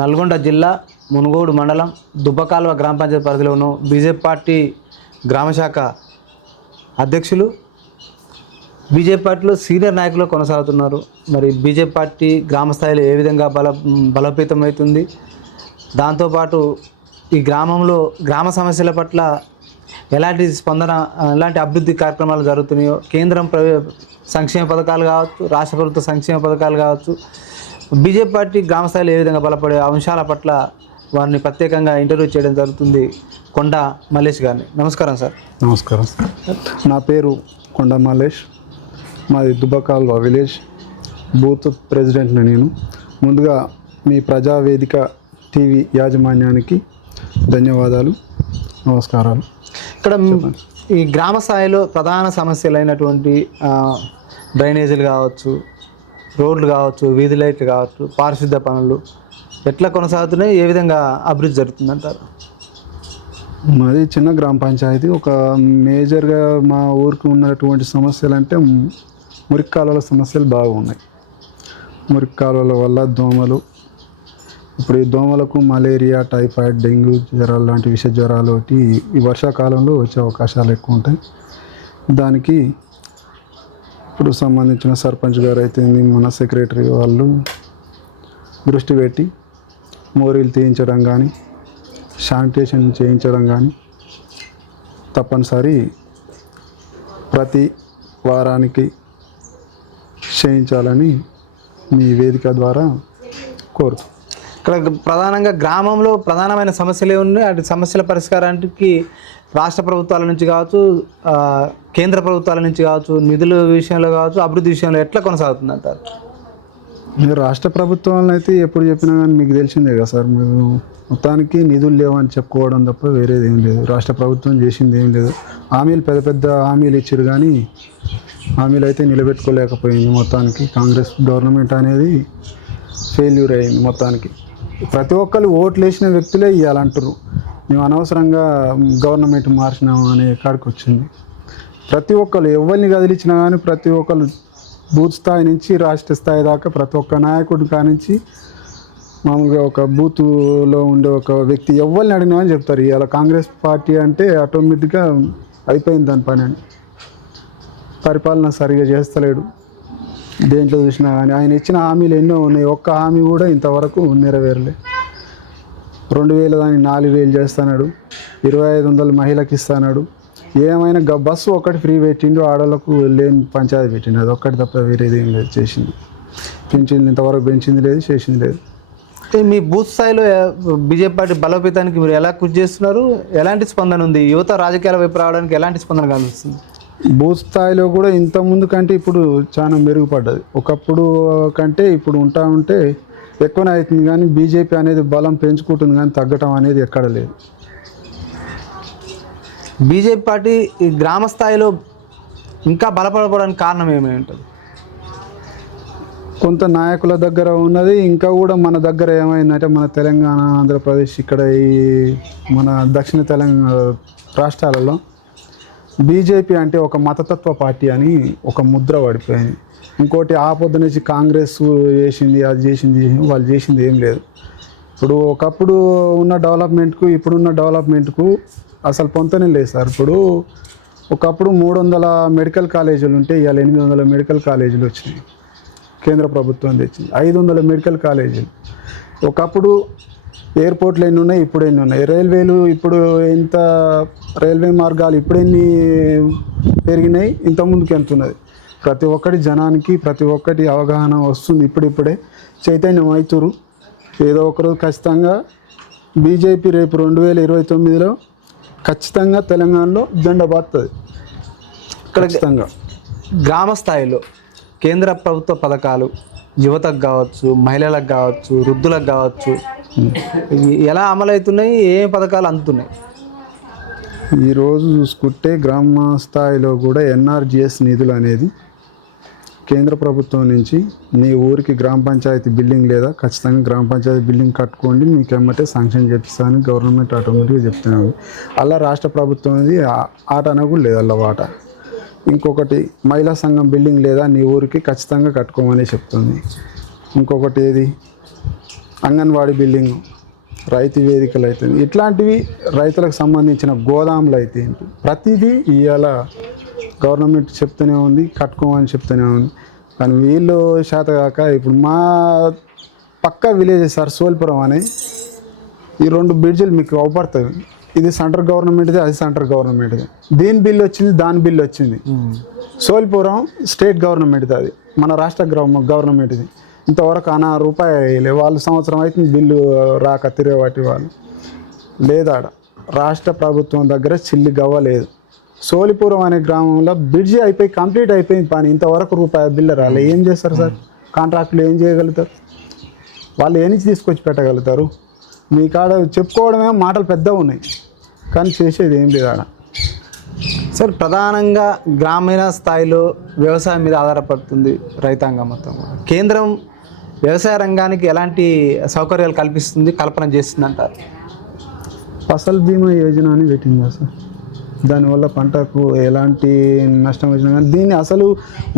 నల్గొండ జిల్లా మునుగోడు మండలం దుబ్బకాల్వ గ్రామ పంచాయతీ పరిధిలోను బీజేపీ పార్టీ గ్రామశాఖ అధ్యక్షులు బీజేపీ పార్టీలో సీనియర్ నాయకులు కొనసాగుతున్నారు. మరి బీజేపీ పార్టీ గ్రామ స్థాయిలో ఏ విధంగా బలోపేతం అవుతుంది, దాంతోపాటు ఈ గ్రామంలో గ్రామ సమస్యల పట్ల ఎలాంటి స్పందన, ఎలాంటి అభివృద్ధి కార్యక్రమాలు జరుగుతున్నాయో, కేంద్రం సంక్షేమ పథకాలు కావచ్చు, రాష్ట్ర ప్రభుత్వ సంక్షేమ పథకాలు కావచ్చు, బీజేపీ పార్టీ గ్రామ స్థాయిలో ఏ విధంగా బలపడే అంశాల పట్ల వారిని ప్రత్యేకంగా ఇంటర్వ్యూ చేయడం జరుగుతుంది. కొండ మల్లేష్ గారిని. నమస్కారం సార్. నమస్కారం. నా పేరు కొండ మల్లేష్, మాది దుబ్బకాల్వ విలేజ్, బూత్ ప్రెసిడెంట్ని నేను. ముందుగా మీ ప్రజావేదిక టీవీ యాజమాన్యానికి ధన్యవాదాలు, నమస్కారాలు. ఇక్కడ ఈ గ్రామ స్థాయిలో ప్రధాన సమస్యలు అయినటువంటి డ్రైనేజీలు కావచ్చు, రోడ్లు కావచ్చు, వీధి లైట్లు కావచ్చు, పారిశుద్ధ్య పనులు ఎట్లా కొనసాగుతున్నాయి, ఏ విధంగా అభివృద్ధి జరుగుతుందంటారు? మాది చిన్న గ్రామ పంచాయతీ. ఒక మేజర్గా మా ఊరికి ఉన్నటువంటి సమస్యలు అంటే మురికి కాలువల సమస్యలు బాగున్నాయి. మురికి కాలువల వల్ల దోమలు, ఇప్పుడు ఈ దోమలకు మలేరియా, టైఫాయిడ్, డెంగ్యూ జ్వరాలు లాంటి విష జ్వరాలు ఒకటి ఈ వర్షాకాలంలో వచ్చే అవకాశాలు ఎక్కువ ఉంటాయి. దానికి ఇప్పుడు సంబంధించిన సర్పంచ్ గారు అయితే మన సెక్రటరీ వాళ్ళు దృష్టి పెట్టి మోరీలు తీయించడం కానీ, శానిటేషన్ చేయించడం కానీ తప్పనిసరి ప్రతి వారానికి చేయించాలని మీ వేదిక ద్వారా కోరుతాం. ఇక్కడ ప్రధానంగా గ్రామంలో ప్రధానమైన సమస్యలు ఉన్నాయి. అటు సమస్యల పరిష్కారానికి రాష్ట్ర ప్రభుత్వాల నుంచి కావచ్చు, కేంద్ర ప్రభుత్వాల నుంచి కావచ్చు, నిధుల విషయంలో కావచ్చు, అభివృద్ధి విషయంలో ఎట్లా కొనసాగుతుంది అంటారు? మీరు రాష్ట్ర ప్రభుత్వాలను అయితే ఎప్పుడు చెప్పినా కానీ మీకు తెలిసిందే కదా సార్. మీరు మొత్తానికి నిధులు లేవని చెప్పుకోవడం తప్ప వేరేది ఏం లేదు. రాష్ట్ర ప్రభుత్వం చేసింది ఏం లేదు. హామీలు పెద్ద పెద్ద హామీలు ఇచ్చారు కానీ హామీలు అయితే నిలబెట్టుకోలేకపోయింది. మొత్తానికి కాంగ్రెస్ గవర్నమెంట్ అనేది ఫెయిల్యూర్ అయింది. మొత్తానికి ప్రతి ఒక్కరు ఓట్లు వేసిన వ్యక్తులే ఇవ్వాలంటారు. మేము అనవసరంగా గవర్నమెంట్ మార్చినాము అనే కాడికి వచ్చింది. ప్రతి ఒక్కరు ఎవరిని కదిలించినా కానీ ప్రతి ఒక్కరు బూత్ స్థాయి నుంచి రాష్ట్ర స్థాయి దాకా ప్రతి ఒక్క నాయకుడి కానించి మామూలుగా ఒక బూత్లో ఉండే ఒక వ్యక్తి ఎవరిని అడిగినా అని చెప్తారు. ఇవాళ కాంగ్రెస్ పార్టీ అంటే ఆటోమేటిక్గా అయిపోయింది దాని పని అని. పరిపాలన సరిగా చేస్తలేడు. దేంట్లో చూసినా కానీ ఆయన ఇచ్చిన హామీలు ఎన్నో ఉన్నాయి, ఒక్క హామీ కూడా ఇంతవరకు నెరవేరలే. 2000 దాన్ని 4000 చేస్తున్నాడు, 2500 మహిళకి ఇస్తున్నాడు. ఏమైనా బస్సు ఒకటి ఫ్రీ పెట్టిండు, ఆడవాళ్ళకు లేని పంచాయతీ పెట్టిండు. అది ఒక్కటి తప్ప వేరేది ఏం లేదు చేసింది. పెంచింది ఇంతవరకు పెంచింది లేదు, చేసింది లేదు. మీ బూత్ స్థాయిలో బీజేపీ పార్టీ బలోపేతానికి మీరు ఎలా కృషి చేస్తున్నారు? ఎలాంటి స్పందన ఉంది? యువత రాజకీయాల వైపు రావడానికి ఎలాంటి స్పందన కనిపిస్తుంది? బూత్ స్థాయిలో కూడా ఇంతకుముందు కంటే ఇప్పుడు చాలా మెరుగుపడ్డది. ఒకప్పుడు కంటే ఇప్పుడు ఉంటే ఎక్కువనే అవుతుంది, కానీ బీజేపీ అనేది బలం పెంచుకుంటుంది కానీ తగ్గటం అనేది ఎక్కడ లేదు. బీజేపీ పార్టీ ఈ గ్రామ స్థాయిలో ఇంకా బలపడడానికి కారణం ఏమై ఉంటుంది? కొంత నాయకుల దగ్గర ఉన్నది. ఇంకా కూడా మన దగ్గర ఏమైందంటే మన తెలంగాణ, ఆంధ్రప్రదేశ్, ఇక్కడ ఈ మన దక్షిణ తెలంగాణ రాష్ట్రాలలో బీజేపీ అంటే ఒక మతతత్వ పార్టీ అని ఒక ముద్ర పడిపోయింది. ఇంకోటి ఆ పొద్దు నుంచి కాంగ్రెస్ చేసింది, అది చేసింది, వాళ్ళు చేసింది ఏం లేదు. ఇప్పుడు ఒకప్పుడు ఉన్న డెవలప్మెంట్కు ఇప్పుడున్న డెవలప్మెంట్కు అసలు పొంతనే లేదు సార్. ఇప్పుడు ఒకప్పుడు 300 మెడికల్ కాలేజీలు ఉంటే ఇవాళ 800 మెడికల్ కాలేజీలు వచ్చినాయి. కేంద్ర ప్రభుత్వం తెచ్చింది 500 మెడికల్ కాలేజీలు. ఒకప్పుడు ఎయిర్పోర్ట్లు ఎన్ని ఉన్నాయి, ఇప్పుడు ఎన్ని ఉన్నాయి. రైల్వేలు ఇప్పుడు ఎంత, రైల్వే మార్గాలు ఇప్పుడు ఎన్ని పెరిగినాయి, ఇంతకుముందుకు ఎంత ఉన్నది. ప్రతి ఒక్కటి జనానికి ప్రతి ఒక్కటి అవగాహన వస్తుంది. ఇప్పుడిప్పుడే చైతన్యం అవుతురు. ఏదో ఒకరోజు ఖచ్చితంగా బీజేపీ రేపు 2029లో ఖచ్చితంగా తెలంగాణలో జెండా బాతుంది. ఖచ్చితంగా గ్రామ స్థాయిలో కేంద్ర ప్రభుత్వ పథకాలు యువతకు కావచ్చు, మహిళలకు కావచ్చు, వృద్ధులకు కావచ్చు ఎలా అమలవుతున్నాయి, ఏ పథకాలు అందుతున్నాయి? ఈరోజు చూసుకుంటే గ్రామ స్థాయిలో కూడా ఎన్ఆర్జీఎస్ నిధులు అనేది కేంద్ర ప్రభుత్వం నుంచి మీ ఊరికి గ్రామ పంచాయతీ బిల్డింగ్ లేదా ఖచ్చితంగా గ్రామ పంచాయతీ బిల్డింగ్ కట్టుకోండి, మీకు ఏమంటే శాంక్షన్ చేపిస్తానని గవర్నమెంట్ ఆటోమేటిక్గా చెప్తున్నాను. అలా రాష్ట్ర ప్రభుత్వం అనేది ఆట అనకు లేదు అలా వాట. ఇంకొకటి మహిళా సంఘం బిల్డింగ్ లేదా నీ ఊరికి ఖచ్చితంగా కట్టుకోమని చెప్తుంది. ఇంకొకటి ఏది అంగన్వాడీ బిల్డింగ్, రైతు వేదికలు అయితే ఇట్లాంటివి, రైతులకు సంబంధించిన గోదాములు అయితే ప్రతిదీ ఇవాళ గవర్నమెంట్ చెప్తూనే ఉంది, కట్టుకోమని చెప్తూనే ఉంది. కానీ వీళ్ళు శాత కాక ఇప్పుడు మా పక్క విలేజ్ సార్ సోల్పురం అని, ఈ 2 బ్రిడ్జిలు మీకు అవపడుతుంది. ఇది సెంట్రల్ గవర్నమెంట్ది, అది సెంట్రల్ గవర్నమెంట్ది. దీని బిల్లు వచ్చింది, దాని బిల్లు వచ్చింది. సోల్పురం స్టేట్ గవర్నమెంట్ది, అది మన రాష్ట్ర గవర్నమెంట్ది. ఇంతవరకు రూపాయి వేయలే. వాళ్ళు సంవత్సరం అయితే బిల్లు రాక తిరగబట్టి వాళ్ళు లేదాడ. రాష్ట్ర ప్రభుత్వం దగ్గర చిల్లి గవ్వ లేదు. సోలిపురం అనే గ్రామంలో బ్రిడ్జి అయిపోయి కంప్లీట్ అయిపోయింది పని, ఇంతవరకు రూపాయి బిల్లు రాలే. ఏం చేస్తారు సార్? కాంట్రాక్టులు ఏం చేయగలుగుతారు? వాళ్ళు ఏ నుంచి తీసుకొచ్చి పెట్టగలుగుతారు? మీ కాడ చెప్పుకోవడమే మాటలు పెద్దగా ఉన్నాయి, కానీ చేసేది ఏం లేదు ఆడ. సార్, ప్రధానంగా గ్రామీణ స్థాయిలో వ్యవసాయం మీద ఆధారపడుతుంది రైతాంగం మొత్తం. కేంద్రం వ్యవసాయ రంగానికి ఎలాంటి సౌకర్యాలు కల్పన చేస్తుంది అంటారు? ఫసల్ బీమా యోజన అని పెట్టింది సార్. దానివల్ల పంటకు ఎలాంటి నష్టం వచ్చినా కానీ దీన్ని అసలు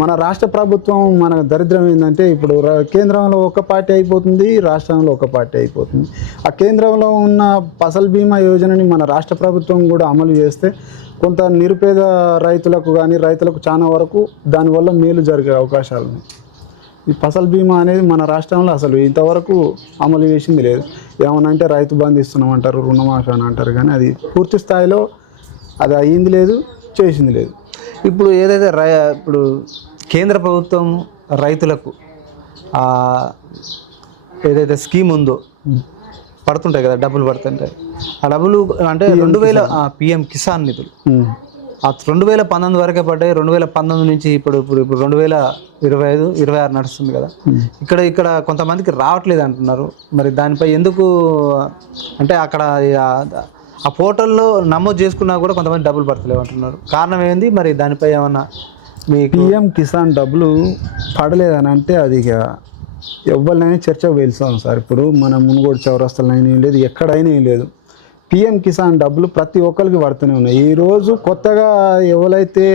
మన రాష్ట్ర ప్రభుత్వం, మన దరిద్రం ఏంటంటే ఇప్పుడు కేంద్రంలో ఒక పార్టీ అయిపోతుంది, రాష్ట్రంలో ఒక పార్టీ అయిపోతుంది. ఆ కేంద్రంలో ఉన్న ఫసల్ బీమా యోజనని మన రాష్ట్ర ప్రభుత్వం కూడా అమలు చేస్తే కొంత నిరుపేద రైతులకు కానీ రైతులకు చాలా వరకు దానివల్ల మేలు జరిగే అవకాశాలు ఉన్నాయి. ఈ ఫసల్ బీమా అనేది మన రాష్ట్రంలో అసలు ఇంతవరకు అమలు చేసింది లేదు. ఏమనంటే రైతు బంధు ఇస్తున్నాం అంటారు, రుణమాఫీ అని అంటారు, కానీ అది పూర్తి స్థాయిలో అది అయ్యింది లేదు, చేసింది లేదు. ఇప్పుడు ఏదైతే ఇప్పుడు కేంద్ర ప్రభుత్వం రైతులకు ఏదైతే స్కీమ్ ఉందో పడుతుంటాయి కదా, డబ్బులు పడుతుంటాయి. ఆ డబ్బులు అంటే 2000 PM కిసాన్ నిధులు 2019 వరకే పడ్డాయి. 2019 నుంచి ఇప్పుడు 2025, 26 నడుస్తుంది కదా. ఇక్కడ కొంతమందికి రావట్లేదు అంటున్నారు. మరి దానిపై ఎందుకు అంటే అక్కడ ఆ పోర్టల్లో నమోదు చేసుకున్నా కూడా కొంతమంది డబ్బులు పడతలేవు అంటున్నారు. కారణం ఏంది? మరి దానిపై ఏమన్నా మీ PM కిసాన్ డబ్బులు పడలేదని అంటే అది ఇక ఎవరినైనా చర్చకు వెళ్తాం సార్. ఇప్పుడు మన మునుగోడు చౌరస్తాలైనా ఏం లేదు, ఎక్కడైనా ఏం లేదు. PM కిసాన్ డబ్బులు ప్రతి ఒక్కరికి పడుతూనే ఉన్నాయి. ఈరోజు కొత్తగా ఎవరైతే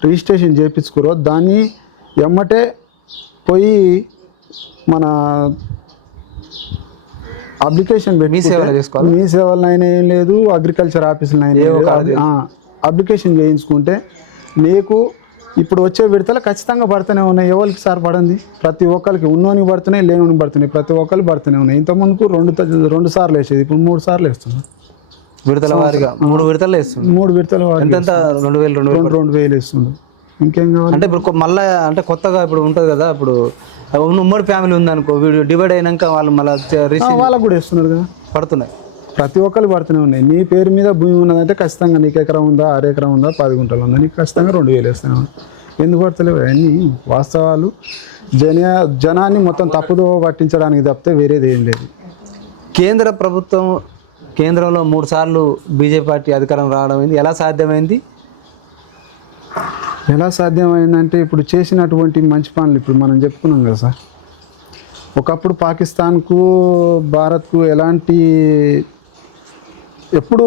రిజిస్ట్రేషన్ చేయించుకురో దాన్ని ఎమ్మటే పోయి మన అప్లికేషన్ పెట్టి మీ సేవలైనా ఏం లేదు, అగ్రికల్చర్ ఆఫీసులైనా అప్లికేషన్ చేయించుకుంటే మీకు ఇప్పుడు వచ్చే విడతలు ఖచ్చితంగా పడుతూనే ఉన్నాయి. ఎవరికి సార్ పడింది? ప్రతి ఒక్కరికి, ఉన్నోనికి పడుతున్నాయి, లేనోనికి పడుతున్నాయి, ప్రతి ఒక్కరికి పడుతూనే ఉన్నాయి. ఇంతకుముందుకు 2 సార్లు వేసేది, ఇప్పుడు 3 సార్లు వేస్తున్నాం. విడతల వారిగా 3 విడతలు వేస్తుంది. 3 విడతల వారికి 2000 వేస్తుండ్రు. ఇంకేం కావాలి అంటే ఇప్పుడు మళ్ళీ అంటే కొత్తగా ఇప్పుడు ఉంటుంది కదా, ఇప్పుడు ఉమ్మడి ఫ్యామిలీ ఉందనుకో, వీడు డివైడ్ అయినాక వాళ్ళు మళ్ళీ వాళ్ళకు కూడా వేస్తున్నారు కదా, పడుతున్నాయి. ప్రతి ఒక్కరికి పడుతూనే ఉన్నాయి. నీ పేరు మీద భూమి ఉన్నదంటే ఖచ్చితంగా నీకు ఎకరం ఉందా, 6 ఎకరం ఉందా, 10 గుంటలు ఉందా, నీకు ఖచ్చితంగా 2000 వేస్తున్నాను. ఎందుకు పడతలేవు? అవన్నీ వాస్తవాలు. జనాన్ని మొత్తం తప్పుదో పట్టించడానికి తప్పితే వేరేది ఏం లేదు. కేంద్ర ప్రభుత్వం కేంద్రంలో 3 సార్లు బీజేపీ పార్టీ అధికారం రావడం ఎలా సాధ్యమైంది? ఎలా సాధ్యమైందంటే ఇప్పుడు చేసినటువంటి మంచి పనులు ఇప్పుడు మనం చెప్పుకున్నాం కదా సార్. ఒకప్పుడు పాకిస్తాన్కు, భారత్కు ఎప్పుడు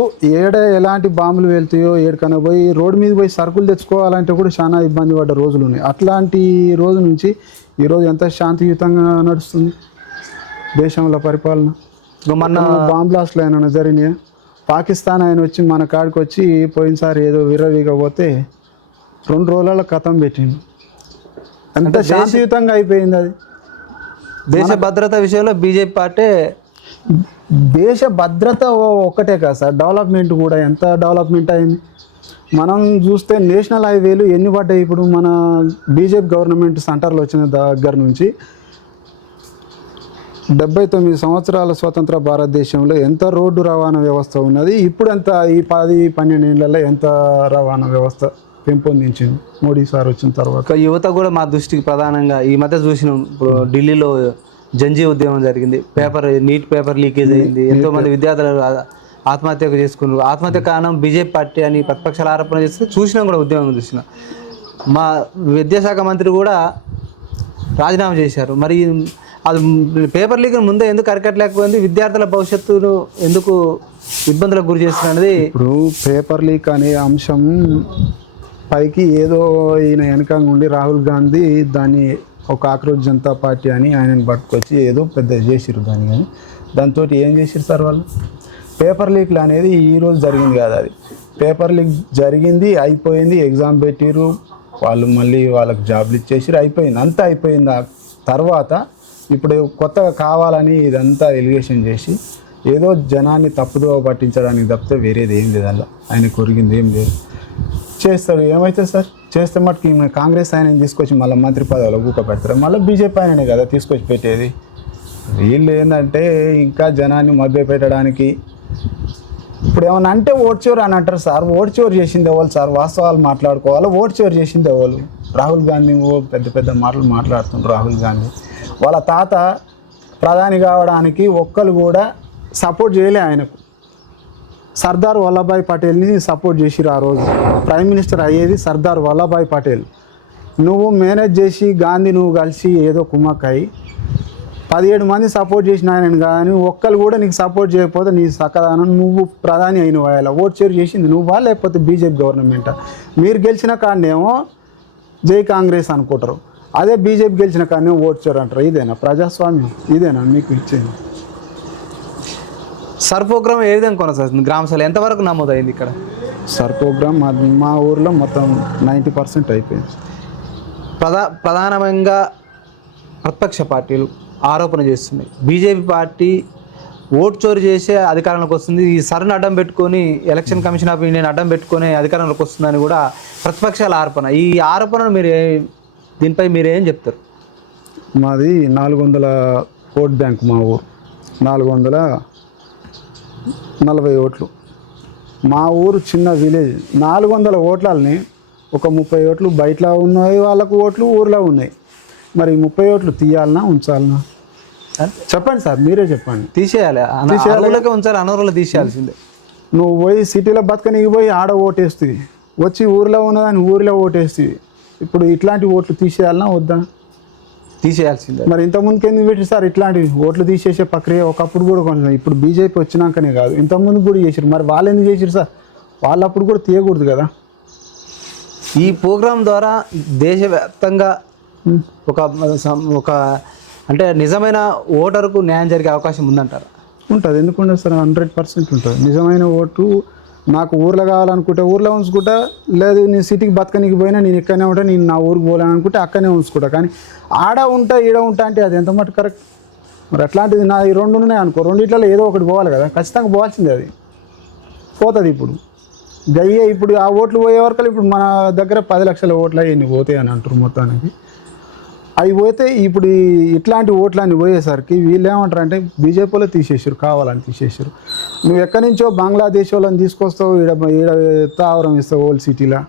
ఎలాంటి బాంబులు వెళ్తాయో, ఏడుకన్నా పోయి రోడ్డు మీద పోయి సరుకులు తెచ్చుకోవాలంటే కూడా చాలా ఇబ్బంది పడ్డ రోజులు ఉన్నాయి. అట్లాంటి రోజు నుంచి ఈరోజు ఎంత శాంతియుతంగా నడుస్తుంది దేశంలో పరిపాలన. మన బాంబ్ బ్లాస్ట్లు అయినా జరిగినాయి. పాకిస్తాన్ ఆయన వచ్చి మన కాడికి వచ్చి పోయినసారి ఏదో విర్రవీగా పోతే 2 రోజుల కథం పెట్టిండు. ఎంత శాంతియుతంగా అయిపోయింది అది. దేశ భద్రత విషయంలో బీజేపీ పార్టీ, దేశ భద్రత ఒక్కటే కాదు సార్, డెవలప్మెంట్ కూడా ఎంత డెవలప్మెంట్ అయింది. మనం చూస్తే నేషనల్ హైవేలు ఎన్ని పడ్డాయి ఇప్పుడు మన బీజేపీ గవర్నమెంట్ సెంటర్లో వచ్చిన దగ్గర నుంచి. 79 సంవత్సరాల స్వతంత్ర భారతదేశంలో ఎంత రోడ్డు రవాణా వ్యవస్థ ఉన్నది, ఇప్పుడు ఎంత ఈ 10-12 ఏళ్లలో ఎంత రవాణా వ్యవస్థ పెంపొందించింది మోడీ సార్ వచ్చిన తర్వాత. యువత కూడా మా దృష్టికి ప్రధానంగా ఈ మధ్య చూసినాం. ఇప్పుడు ఢిల్లీలో జంజీ ఉద్యమం జరిగింది, నీట్ పేపర్ లీకేజ్ అయింది, ఎంతోమంది విద్యార్థులు ఆత్మహత్య చేసుకున్నారు. ఆత్మహత్య కారణం బీజేపీ పార్టీ అని ప్రతిపక్షాలు ఆరోపణ చేస్తే చూసినాం కూడా, ఉద్యమం చూసినాం. మా విద్యాశాఖ మంత్రి కూడా రాజీనామా చేశారు. మరి అది పేపర్ లీక్ ముందే ఎందుకు అరికట్టలేకపోయింది? విద్యార్థుల భవిష్యత్తును ఎందుకు ఇబ్బందులకు గురి చేస్తున్నది? ఇప్పుడు పేపర్ లీక్ అనే అంశం పైకి ఏదో ఈయన వెనకంగా ఉండి రాహుల్ గాంధీ దాన్ని ఒక కాక్రోచ్ జనతా పార్టీ అని ఆయనను పట్టుకొచ్చి ఏదో పెద్ద చేసిరు దాన్ని. కానీ దాంతో ఏం చేసిరు సార్ వాళ్ళు? పేపర్ లీక్లు అనేది ఈరోజు జరిగింది కాదు, అది పేపర్ లీక్ జరిగింది, అయిపోయింది, ఎగ్జామ్ పెట్టిరు, వాళ్ళు మళ్ళీ వాళ్ళకి జాబ్లు ఇచ్చేసిరు, అయిపోయింది, అంతా అయిపోయింది. ఆ తర్వాత ఇప్పుడు కొత్తగా కావాలని ఇదంతా ఎలిగేషన్ చేసి ఏదో జనాన్ని తప్పుదో పట్టించడానికి తప్పితే వేరేది ఏం లేదు. అలా ఆయన కొరిగింది ఏం లేదు. చేస్తాడు, ఏమైతే సార్ చేస్తే మటుకు ఈమె కాంగ్రెస్ ఆయన తీసుకొచ్చి మళ్ళీ మంత్రి పదవిలో కూకపెడతారు, మళ్ళీ బీజేపీ ఆయననే కదా తీసుకొచ్చి పెట్టేది. వీళ్ళు ఏంటంటే ఇంకా జనాన్ని మభ్య పెట్టడానికి ఇప్పుడు ఏమన్నా అంటే ఓట్ చోరు అని అంటారు సార్. ఓట్ చోరు చేసింది ఎవరు సార్? వాస్తవాలు మాట్లాడుకోవాలి. ఓట్ చోరు చేసింది ఎవరు? రాహుల్ గాంధీ పెద్ద పెద్ద మాటలు మాట్లాడుతుండ్రు. రాహుల్ గాంధీ వాళ్ళ తాత ప్రధాని కావడానికి ఒక్కరు కూడా సపోర్ట్ చేయలే ఆయనకు. సర్దార్ వల్లభాయ్ పటేల్ని సపోర్ట్ చేసిరు ఆ రోజు. ప్రైమ్ మినిస్టర్ అయ్యేది సర్దార్ వల్లభాయ్ పటేల్. నువ్వు మేనేజ్ చేసి గాంధీ నువ్వు కలిసి ఏదో కుమ్మక్కయి 17 మంది సపోర్ట్ చేసిన ఆయనను కానీ ఒక్కరు కూడా నీకు సపోర్ట్ చేయకపోతే నీ సకదానం నువ్వు ప్రధాని అయిన వాయాల. ఓట్ షేర్ చేసింది నువ్వా లేకపోతే బీజేపీ గవర్నమెంటా? మీరు గెలిచిన కాడనేమో జై కాంగ్రెస్ అనుకుంటారు, అదే బీజేపీ గెలిచిన కాడనే ఓట్ షేర్ అంటారు. ఇదేనా ప్రజాస్వామ్యం? ఇదేనా మీకు ఇచ్చేది? సర్ ప్రోగ్రామ్ ఏ విధంగా కొనసాగుతుంది? గ్రామసభలు ఎంతవరకు నమోదైంది ఇక్కడ? సర్ ప్రోగ్రామ్ మా ఊర్లో మొత్తం 90% అయిపోయింది. ప్రధానంగా ప్రతిపక్ష పార్టీలు ఆరోపణ చేస్తున్నాయి, బీజేపీ పార్టీ ఓటు చోరీ చేసే అధికారంలోకి వస్తుంది, ఈ సర్ని అడ్డం పెట్టుకొని ఎలక్షన్ కమిషన్ ఆఫ్ ఇండియాని అడ్డం పెట్టుకొని అధికారంలోకి వస్తుందని కూడా ప్రతిపక్షాల ఆరోపణ. ఈ ఆరోపణను దీనిపై మీరేం చెప్తారు? మాది 400 ఓట్ బ్యాంక్. మా ఊరు 440 ఓట్లు. మా ఊరు చిన్న విలేజ్. 400 ఓట్లని ఒక 30 ఓట్లు బయటలో ఉన్నాయి వాళ్ళకు ఓట్లు, ఊర్లో ఉన్నాయి. మరి 30 ఓట్లు తీయాలనా ఉంచాలనా? చెప్పండి సార్, మీరే చెప్పండి. తీసేయాలి, ఉంచాలి, అనర్హులు తీసేయాల్సిందే. నువ్వు పోయి సిటీలో బతకనికి పోయి ఆడ ఓటేస్తుంది, వచ్చి ఊరిలో ఉన్నదాన్ని ఊరిలో ఓటేస్తుంది. ఇప్పుడు ఇట్లాంటి ఓట్లు తీసేయాలనా వద్దా? తీసేయాల్సిందే. మరి ఇంతకుముందుకు ఎందుకు పెట్టి సార్ ఇట్లాంటి ఓట్లు తీసేసే ప్రక్రియ? ఒకప్పుడు కూడా కొంచెం, ఇప్పుడు బీజేపీ వచ్చినాకనే కాదు ఇంతకుముందు కూడా చేసారు. మరి వాళ్ళు ఎందుకు చేసారు సార్? వాళ్ళప్పుడు కూడా తీయకూడదు కదా. ఈ ప్రోగ్రాం ద్వారా దేశవ్యాప్తంగా ఒక అంటే నిజమైన ఓటరుకు న్యాయం జరిగే అవకాశం ఉందంటారా? ఉంటుంది, ఎందుకుంటుంది సార్? 100% ఉంటుంది. నిజమైన ఓటు నాకు ఊర్లో కావాలనుకుంటే ఊర్లో ఉంచుకుంటా, లేదు నేను సిటీకి బతకనికి పోయినా నేను ఇక్కడనే ఉంటా, నేను నా ఊరికి పోవాలనుకుంటే అక్కడనే ఉంచుకుంటా. కానీ ఆడ ఉంటా ఈడ ఉంటా అంటే అది ఎంత మటు కరెక్ట్? మరి అట్లాంటిది నా ఈ 2 ఉన్నాయి అనుకో, రెండిట్లలో ఏదో ఒకటి పోవాలి కదా, ఖచ్చితంగా పోవాల్సిందే. అది పోతుంది. ఇప్పుడు గయ్యే ఇప్పుడు ఆ ఓట్లు పోయే వరకు ఇప్పుడు మన దగ్గర 10 లక్షల ఓట్లు ఎన్ని పోతాయి అని అంటారు మొత్తానికి. అవి పోతే ఇప్పుడు ఇట్లాంటి ఓట్లన్నీ పోయేసరికి వీళ్ళు ఏమంటారు అంటే బీజేపీలో తీసేసారు, కావాలని తీసేసారు. నువ్వు ఎక్కడి నుంచో బంగ్లాదేశ్ వాళ్ళని తీసుకొస్తావు, ఈడ తావరం ఇస్తావు ఓల్డ్ సిటీలో.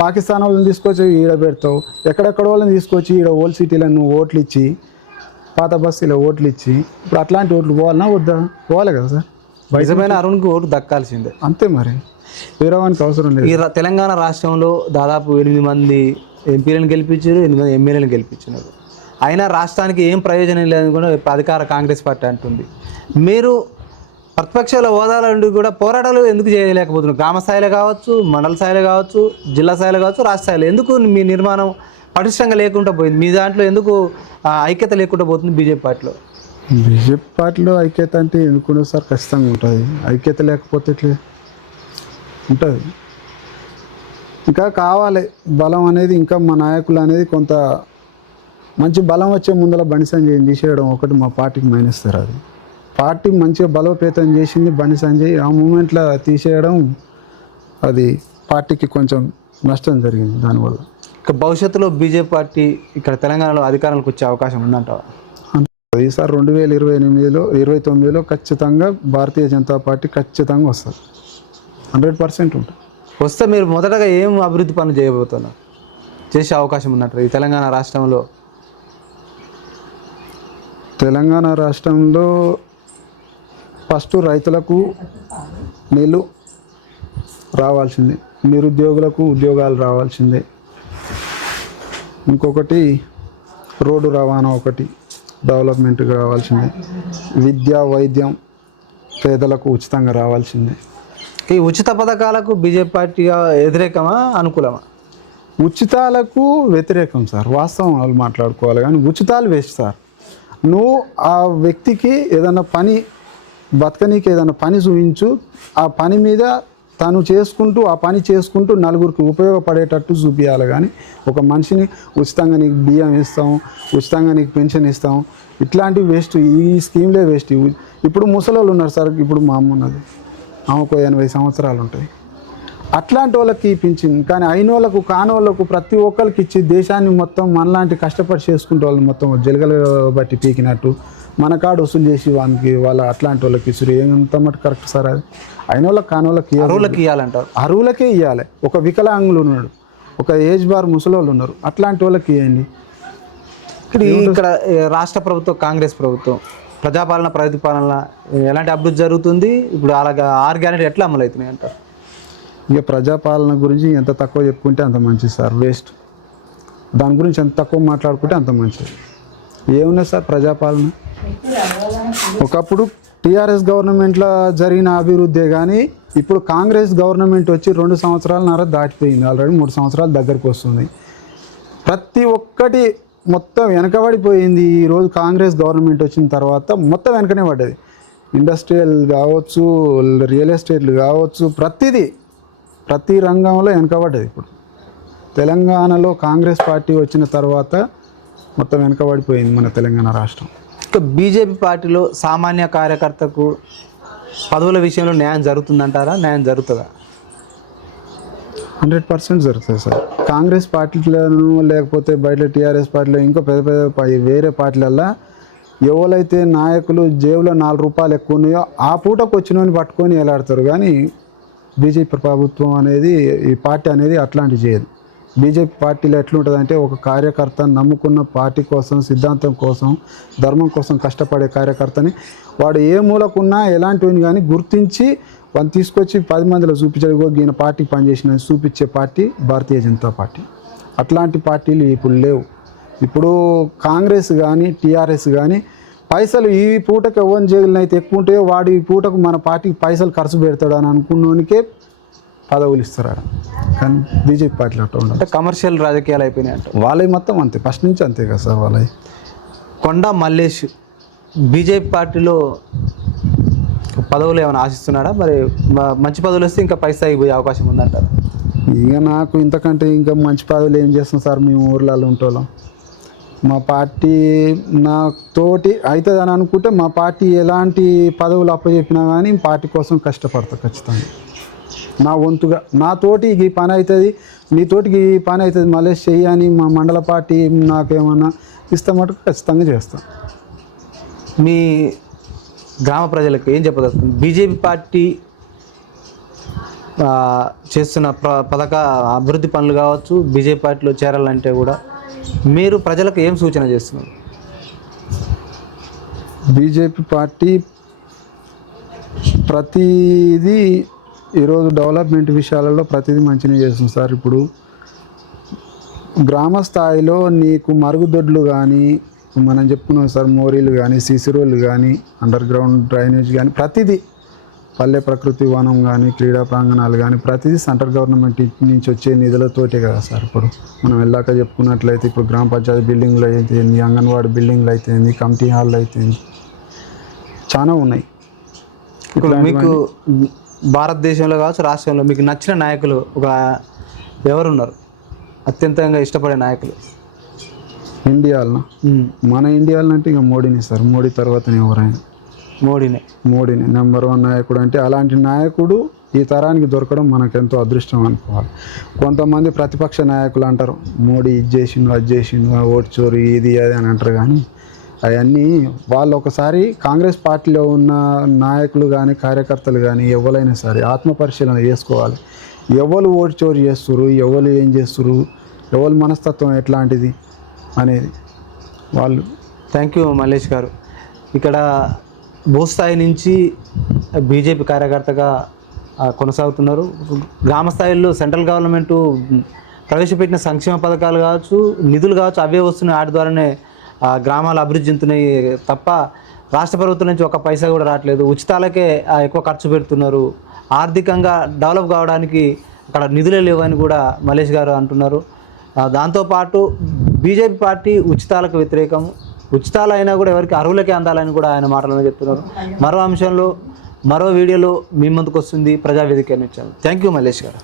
పాకిస్తాన్ వాళ్ళని తీసుకొచ్చి ఈడ పెడతావు, ఎక్కడెక్కడ వాళ్ళని తీసుకొచ్చి ఈడ ఓల్డ్ సిటీలో నువ్వు ఓట్లు ఇచ్చి, పాత బస్తీలో ఓట్లు ఇచ్చి, ఇప్పుడు అట్లాంటి ఓట్లు పోవాలన్నా వద్దా? పోవాలి కదా సార్. నిజమైన అరుణ్కి ఓటు దక్కాల్సిందే, అంతే. మరి వేరేవానికి అవసరం లేదు. ఈ తెలంగాణ రాష్ట్రంలో దాదాపు 8 మంది ఎంపీలను గెలిపించారు, 8 మంది ఎమ్మెల్యేలను గెలిపించినారు. అయినా రాష్ట్రానికి ఏం ప్రయోజనం లేదని కూడా అధికార కాంగ్రెస్ పార్టీ అంటుంది. మీరు ప్రతిపక్షాల హోదాల నుండి కూడా పోరాటాలు ఎందుకు చేయలేకపోతున్నారు? గ్రామ స్థాయిలో కావచ్చు, మండల స్థాయిలో కావచ్చు, జిల్లా స్థాయిలో కావచ్చు, రాష్ట్ర స్థాయిలో ఎందుకు మీ నిర్మాణం పటిష్టంగా లేకుండా పోయింది? మీ దాంట్లో ఎందుకు ఐక్యత లేకుండా పోతుంది బీజేపీ పార్టీలో? బీజేపీ పార్టీలో ఐక్యత అంటే ఎందుకుండదు సార్? ఖచ్చితంగా ఉంటుంది. ఐక్యత లేకపోతే ఎట్లే ఉంటుంది. ఇంకా కావాలి బలం అనేది. ఇంకా మా నాయకులు అనేది కొంత మంచి బలం వచ్చే ముందర బండి సంజయ్ తీసేయడం ఒకటి మా పార్టీకి మైనస్ సార్. అది పార్టీ మంచిగా బలోపేతం చేసింది బండి సంజయ్, ఆ మూమెంట్లో తీసేయడం అది పార్టీకి కొంచెం నష్టం జరిగింది దానివల్ల. ఇక భవిష్యత్తులో బీజేపీ పార్టీ ఇక్కడ తెలంగాణలో అధికారంలోకి వచ్చే అవకాశం ఉందంటావా? ఈసారి 2029లో ఖచ్చితంగా భారతీయ జనతా పార్టీ ఖచ్చితంగా వస్తుంది, 100% ఉంటుంది. వస్తే మీరు మొదటగా ఏం అభివృద్ధి పనులు చేయబోతున్నారు, చేసే అవకాశం ఉన్నట్టు ఈ తెలంగాణ రాష్ట్రంలో? తెలంగాణ రాష్ట్రంలో ఫస్ట్ రైతులకు నీళ్ళు రావాల్సిందే, నిరుద్యోగులకు ఉద్యోగాలు రావాల్సిందే, ఇంకొకటి రోడ్డు రవాణా ఒకటి డెవలప్మెంట్ రావాల్సిందే, విద్య వైద్యం పేదలకు ఉచితంగా రావాల్సిందే. ఈ ఉచిత పథకాలకు బీజేపీ పార్టీ వ్యతిరేకమా అనుకూలమా? ఉచితాలకు వ్యతిరేకం సార్, వాస్తవం వాళ్ళు మాట్లాడుకోవాలి. కానీ ఉచితాలు వేస్ట్ సార్. నువ్వు ఆ వ్యక్తికి ఏదైనా పని బతకనీకి ఏదైనా పని చూపించు, ఆ పని మీద తను చేసుకుంటూ ఆ పని చేసుకుంటూ నలుగురికి ఉపయోగపడేటట్టు చూపించాలి. కానీ ఒక మనిషిని ఉచితంగా నీకు బియ్యం ఇస్తాం, ఉచితంగా నీకు పెన్షన్ ఇస్తాం, ఇట్లాంటివి వేస్ట్. ఈ స్కీమ్లే వేస్ట్. ఇప్పుడు ముసలోళ్ళు ఉన్నారు సార్, ఇప్పుడు మా అమ్మ ఉన్నది, ఆమెకు 80 సంవత్సరాలు ఉంటాయి. అట్లాంటి వాళ్ళకి పింఛన్, కానీ అయిన వాళ్ళకు కాని వాళ్ళకు ప్రతి ఒక్కరికి ఇచ్చి దేశాన్ని మొత్తం మనలాంటి కష్టపడి చేసుకుంటే వాళ్ళు మొత్తం జలగలు బట్టి పీకినట్టు మన కాడ వసూలు చేసి వాళ్ళ అట్లాంటి వాళ్ళకి ఇచ్చారు. ఎంత మటు కరెక్ట్ సార్ అది? అయిన వాళ్ళకి కాని వాళ్ళకి అర్హులకి ఇవ్వాలంటారు. అర్హులకే ఇవ్వాలి. ఒక వికలాంగులు ఉన్నాడు, ఒక ఏజ్ బార్ ముసలోళ్ళు ఉన్నారు, అట్లాంటి వాళ్ళకి ఇవ్వండి. ఇక్కడ రాష్ట్ర ప్రభుత్వం, కాంగ్రెస్ ప్రభుత్వం ప్రజాపాలన ప్రతిపాలన ఎలాంటి అభివృద్ధి జరుగుతుంది? ఇప్పుడు అలాగా 6 గ్యారెంటీ ఎట్లా అమలు అవుతున్నాయి అంటారు? ఇక ప్రజాపాలన గురించి ఎంత తక్కువ చెప్పుకుంటే అంత మంచిది సార్, వేస్ట్. దాని గురించి ఎంత తక్కువ మాట్లాడుకుంటే అంత మంచిది. ఏమున్నాయి సార్ ప్రజాపాలన? ఒకప్పుడు టీఆర్ఎస్ గవర్నమెంట్లో జరిగిన అభివృద్ధే కానీ ఇప్పుడు కాంగ్రెస్ గవర్నమెంట్ వచ్చి 2 సంవత్సరాలన్నర దాటిపోయింది, ఆల్రెడీ 3 సంవత్సరాలు దగ్గరికి వస్తుంది. ప్రతి ఒక్కటి మొత్తం వెనకబడిపోయింది. ఈరోజు కాంగ్రెస్ గవర్నమెంట్ వచ్చిన తర్వాత మొత్తం వెనకనే పడ్డది. ఇండస్ట్రియల్ కావచ్చు, రియల్ ఎస్టేట్లు కావచ్చు, ప్రతి రంగంలో వెనకబడ్డది. ఇప్పుడు తెలంగాణలో కాంగ్రెస్ పార్టీ వచ్చిన తర్వాత మొత్తం వెనకబడిపోయింది మన తెలంగాణ రాష్ట్రం. ఇక బీజేపీ పార్టీలో సామాన్య కార్యకర్తకు పదవుల విషయంలో న్యాయం జరుగుతుందంటారా? న్యాయం జరుగుతుందా? 100% జరుగుతుంది సార్. కాంగ్రెస్ పార్టీలను లేకపోతే బయట టీఆర్ఎస్ పార్టీలో ఇంకా పెద్ద వేరే పార్టీలల్లో ఎవరైతే నాయకులు జేబులో 4 రూపాయలు ఎక్కువ ఉన్నాయో ఆ పూటకు వచ్చినోని పట్టుకొని ఎలాడతారు. కానీ బీజేపీ ప్రభుత్వం అనేది, ఈ పార్టీ అనేది అట్లాంటివి చేయదు. బీజేపీ పార్టీలో ఎట్లుంటుందంటే ఒక కార్యకర్త నమ్ముకున్న పార్టీ కోసం, సిద్ధాంతం కోసం, ధర్మం కోసం కష్టపడే కార్యకర్తని వాడు ఏ మూలకున్నా ఎలాంటివి కానీ గుర్తించి వాళ్ళు తీసుకొచ్చి 10 మందిలో చూపించే ఈయన పార్టీకి పనిచేసిన చూపించే పార్టీ భారతీయ జనతా పార్టీ. అట్లాంటి పార్టీలు ఇప్పుడు లేవు. ఇప్పుడు కాంగ్రెస్ కానీ టీఆర్ఎస్ కానీ పైసలు ఈ పూటకు ఎవరి జైలు అయితే ఎక్కువ ఉంటాయో వాడు ఈ పూటకు మన పార్టీకి పైసలు ఖర్చు పెడతాడు అని అనుకున్నోనికే పదవులు ఇస్తారు. కానీ బీజేపీ పార్టీలో అట్లా ఉండదు. అంటే కమర్షియల్ రాజకీయాలు అయిపోయినాయి అంట. వాళ్ళవి మొత్తం అంతే, ఫస్ట్ నుంచి అంతే కదా సార్. వాళ్ళవి కొండా మల్లేష్ బీజేపీ పార్టీలో పదవులు ఏమైనా ఆశిస్తున్నాడా? మరి మంచి పదవులు వస్తే ఇంకా పై స్థాయికి పోయే అవకాశం ఉందంటారు? ఇక నాకు ఇంతకంటే ఇంకా మంచి పదవులు ఏం చేస్తాం సార్, మేము ఊర్లలో ఉంటోళ్ళం. మా పార్టీ నా తోటి అవుతుంది అని అనుకుంటే మా పార్టీ ఎలాంటి పదవులు అప్పచెప్పినా కానీ పార్టీ కోసం కష్టపడతా ఖచ్చితంగా. నా వంతుగా నాతోటి ఈ పని అవుతుంది, నీతోటికి ఈ పని అవుతుంది మళ్ళీ చెయ్యి అని మా మండల పార్టీ నాకేమన్నా ఇస్తే మటుకు ఖచ్చితంగా చేస్తాను. మీ గ్రామ ప్రజలకు ఏం చెప్పదలుచుకుంది? బీజేపీ పార్టీ చేస్తున్న పథక అభివృద్ధి పనులు కావచ్చు, బీజేపీ పార్టీలో చేరాలంటే కూడా మీరు ప్రజలకు ఏం సూచన చేస్తున్నారు? బీజేపీ పార్టీ ప్రతిదీ ఈరోజు డెవలప్మెంట్ విషయాలలో ప్రతిదీ మంచిగా చేస్తుంది సార్. ఇప్పుడు గ్రామ స్థాయిలో నీకు మరుగుదొడ్లు కానీ మనం చెప్పుకున్నాం సార్, మోరీలు కానీ, సీసీ రోడ్లు కానీ, అండర్ గ్రౌండ్ డ్రైనేజ్ కానీ, ప్రతిదీ పల్లె ప్రకృతి వనం కానీ, క్రీడా ప్రాంగణాలు కానీ, ప్రతిదీ సెంట్రల్ గవర్నమెంట్ నుంచి వచ్చే నిధులతోటే కదా సార్. ఇప్పుడు మనం వెళ్ళాక చెప్పుకున్నట్లయితే ఇప్పుడు గ్రామ పంచాయతీ బిల్డింగ్లు అయితేంది, అంగన్వాడీ బిల్డింగ్లు అయితేంది, కమిటీ హాల్ అయితేంది, చాలా ఉన్నాయి. ఇప్పుడు మీకు భారతదేశంలో కావచ్చు, రాష్ట్రంలో మీకు నచ్చిన నాయకులు ఎవరున్నారు? అత్యంతంగా ఇష్టపడే నాయకులు ఇండియాలో? మన ఇండియాలో అంటే ఇక మోడీని సార్. మోడీ తర్వాతనే ఎవరైనా మోడీని నెంబర్ 1 నాయకుడు. అంటే అలాంటి నాయకుడు ఈ తరానికి దొరకడం మనకెంతో అదృష్టం అనుకోవాలి. కొంతమంది ప్రతిపక్ష నాయకులు అంటారు మోడీ ఇది చేసిండు, అది చేసిండు, ఓటు చోరీ, ఇది అది అని అంటారు. కానీ అవన్నీ వాళ్ళు ఒకసారి కాంగ్రెస్ పార్టీలో ఉన్న నాయకులు కానీ కార్యకర్తలు కానీ ఎవరైనా సరే ఆత్మపరిశీలన చేసుకోవాలి. ఎవరు ఓటు చోరీ చేస్తున్నారు, ఎవరు ఏం చేస్తున్నారు, ఎవరి మనస్తత్వం ఎట్లాంటిది అనేది వాళ్ళు. థ్యాంక్ యూ మల్లేష్ గారు. ఇక్కడ భూస్థాయి నుంచి బీజేపీ కార్యకర్తగా కొనసాగుతున్నారు. గ్రామ స్థాయిలో సెంట్రల్ గవర్నమెంటు ప్రవేశపెట్టిన సంక్షేమ పథకాలు కావచ్చు, నిధులు కావచ్చు, అవే వస్తున్నాయి. వాటి ద్వారానే గ్రామాలు అభివృద్ధి చెందుతున్నాయి తప్ప రాష్ట్ర ప్రభుత్వం నుంచి ఒక పైసా కూడా రావట్లేదు. ఉచితాలకే ఎక్కువ ఖర్చు పెడుతున్నారు. ఆర్థికంగా డెవలప్ కావడానికి అక్కడ నిధులే లేవని కూడా మల్లేష్ గారు అంటున్నారు. దాంతోపాటు బీజేపీ పార్టీ ఉచితాలకు వ్యతిరేకం, ఉచితాలు అయినా కూడా ఎవరికి అర్హులకే అందాలని కూడా ఆయన మాటలను చెప్తున్నారు. మరో అంశంలో మరో వీడియోలో మీ ముందుకు వస్తుంది ప్రజావేదిక నుంచి. థ్యాంక్ యూ మల్లేష్ గారు.